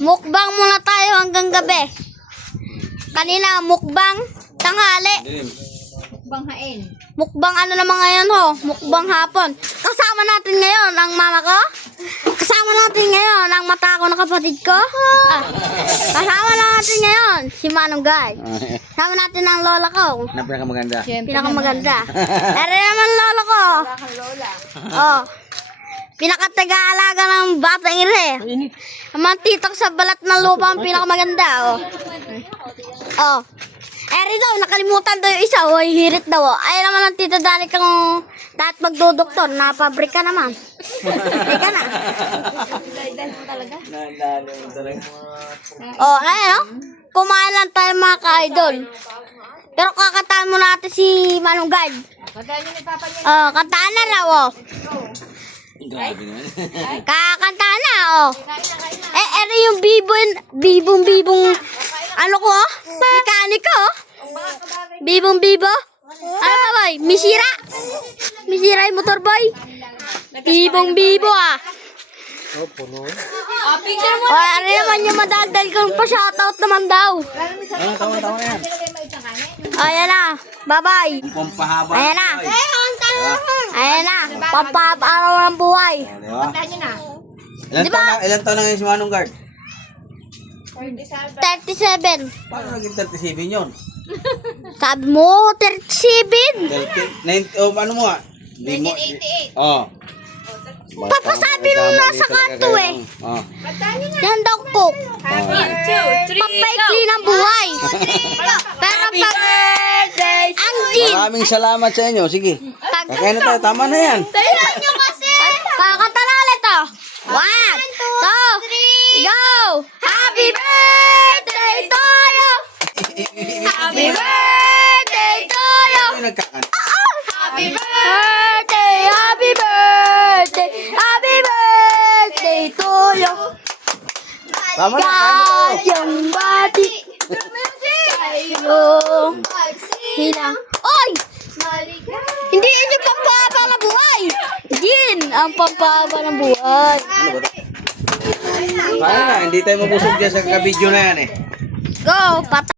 Mukbang muna tayo hanggang gabi. Kanina, mukbang tanghali. Mukbang hain. Mukbang ano naman ngayon ho? Mukbang hapon. Kasama natin ngayon ang mama ko. Kasama natin ngayon ang mata ko na kapatid ko. Kasama natin ngayon si Manong Guy. Kasama natin ang lola ko. Na pinakamaganda. Pinakamaganda. Pero naman lola ko. Wala kang lola. Oh. Pinakataga-alaga ng batang ire. Ang mga titok sa balat ng lupa ang pinakamaganda. Oh. Oh. Eh rito, nakalimutan daw yung isa. Oh, hirit daw. Oh. Ay naman ang tita Dali kang dapat magdodoktor. Napabrika naman. Ay ka na. Dahil mo talaga. Oh, ayun oh. Kumain lang tayo mga ka-idol. Pero kakataan mo natin si Manong Guard. Katayin niyo ni Papa niya. Oh, kantaan na raw oh. Grabe naman. Kakantaan na oh. Kain na. Ere yung bibong, ano ko oh? Mekaniko oh. Bibong. Ano ba boy? Misira yung motor boy. Bibong ah. Oh, puno. Picture mo. O, ano naman yung madaldal kong pa-shoutout naman daw. Tama na yan. Ayan na. Bye-bye. Pampahaba. Ayan na. Ayan na. Pampaparaw ng buhay. Diba? Katayin niyo na. Ilan taon na ngayon si Manong Guard? 37. Paano naging 37 yun? Sabi mo, 37. 30, ano mo ah? 1988. Oh. Papasabi nung nasa kanto eh. Oh. Katayin niyo na. Yan daw cook. 1, 2, 3, Papaikli ng buhay. Pero pag ang gin, Maraming salamat sa inyo. Sige. pag Kakain na tayo. Tama na yan. tingnan nyo kasi. Kakanta na ulit oh. 1, 2, 3, go! Happy birthday to you! Happy birthday to you! Ay, nagkakanta. Happy birthday, happy birthday, happy birthday to you. Tama na. Kain na tayo. Gayang bati sa'yo. Hinang. Oy! Hindi yun yung pampahaba ng buhay. Yun ang pampahaba ng buhay. Ano ba ito? Kaya na. Hindi tayo mabusog dyan sa kabidyo na yan eh. Go, patay.